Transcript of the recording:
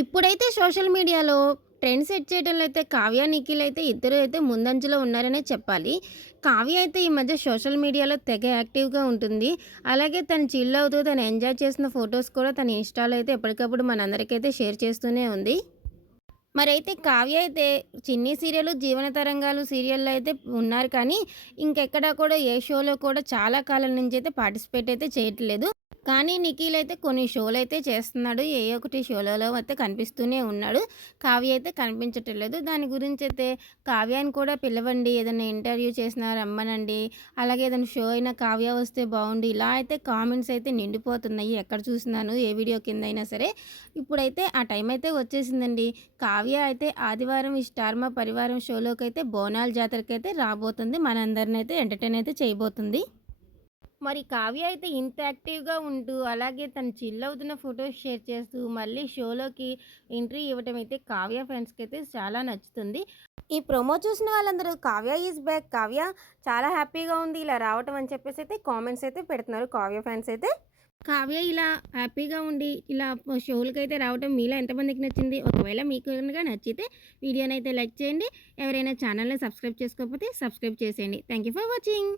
ఇప్పుడైతే సోషల్ మీడియాలో trend set చేయడంలో అయితే కావ్య, నిఖిల్ అయితే ఇద్దరు అయితే ముందంజలో ఉన్నారనే చెప్పాలి. కావ్య అయితే ఈ మధ్య సోషల్ మీడియాలో తెగ యాక్టివ్‌గా ఉంటుంది. అలాగే తను చిల్ అవుతూ తను ఎంజాయ్ చేసిన ఫోటోస్ కూడా తన ఇన్‌స్టాలో అయితే ఎప్పటికప్పుడు మనందరికైతే షేర్ చేస్తూనే ఉంది. మరైతే కావ్య అయితే చిన్ని సీరియలు, జీవన తరంగాలు సీరియల్‌లో అయితే ఉన్నారు కానీ, ఇంకెక్కడా కూడా ఏ షోలో కూడా చాలా కాలం నుంచి అయితే పార్టిసిపేట్ అయితే చేయట్లేదు. కానీ నిఖిల్ అయితే కొన్ని షోలైతే చేస్తున్నాడు. ఏ ఒకటి షోలలో అయితే కనిపిస్తూనే ఉన్నాడు. కావ్య అయితే కనిపించట్లేదు. దాని గురించైతే కావ్యని కూడా పిలవండి. ఏదైనా ఇంటర్వ్యూ చేసినా రమ్మనండి. అలాగే ఏదైనా షో అయినా కావ్య వస్తే బావుండు. ఇలా అయితే కామెంట్స్ అయితే నిండిపోతున్నాయి. ఎక్కడ చూసినాను ఏ వీడియో కిందైనా సరే. ఇప్పుడైతే ఆ టైం అయితే వచ్చేసిందండి. కావ్య అయితే ఆదివారం ఈ 'స్టార్ మా పరివారం' షోలోకైతే బోనాల జాతరకైతే రాబోతుంది. మనందరినైతే ఎంటర్‌టైన్ అయితే చేయబోతుంది. మరి కావ్య అయితే ఇంత యాక్టివ్‌గా ఉంటూ, అలాగే తను చిల్ అవుతున్న ఫోటోస్ షేర్ చేస్తూ, మళ్ళీ షోలోకి ఎంట్రీ ఇవ్వటం అయితే కావ్య ఫ్యాన్స్‌కైతే చాలా నచ్చుతుంది. ఈ ప్రోమో చూసిన వాళ్ళందరూ కావ్య ఈజ్ బ్యాక్. కావ్య చాలా హ్యాపీగా ఉంది ఇలా రావటం అని చెప్పేసి అయితే కామెంట్స్ అయితే పెడుతున్నారు కావ్య ఫ్యాన్స్ అయితే. కావ్య ఇలా హ్యాపీగా ఉండి, ఇలా షోలకైతే రావటం మీలో ఎంతమందికి నచ్చింది? ఒకవేళ మీకు గనుక నచ్చితే వీడియోనైతే లైక్ చేయండి. ఎవరైనా ఛానల్‌ని సబ్స్క్రైబ్ చేసుకోకపోతే సబ్స్క్రైబ్ చేసేయండి. Thank you for watching.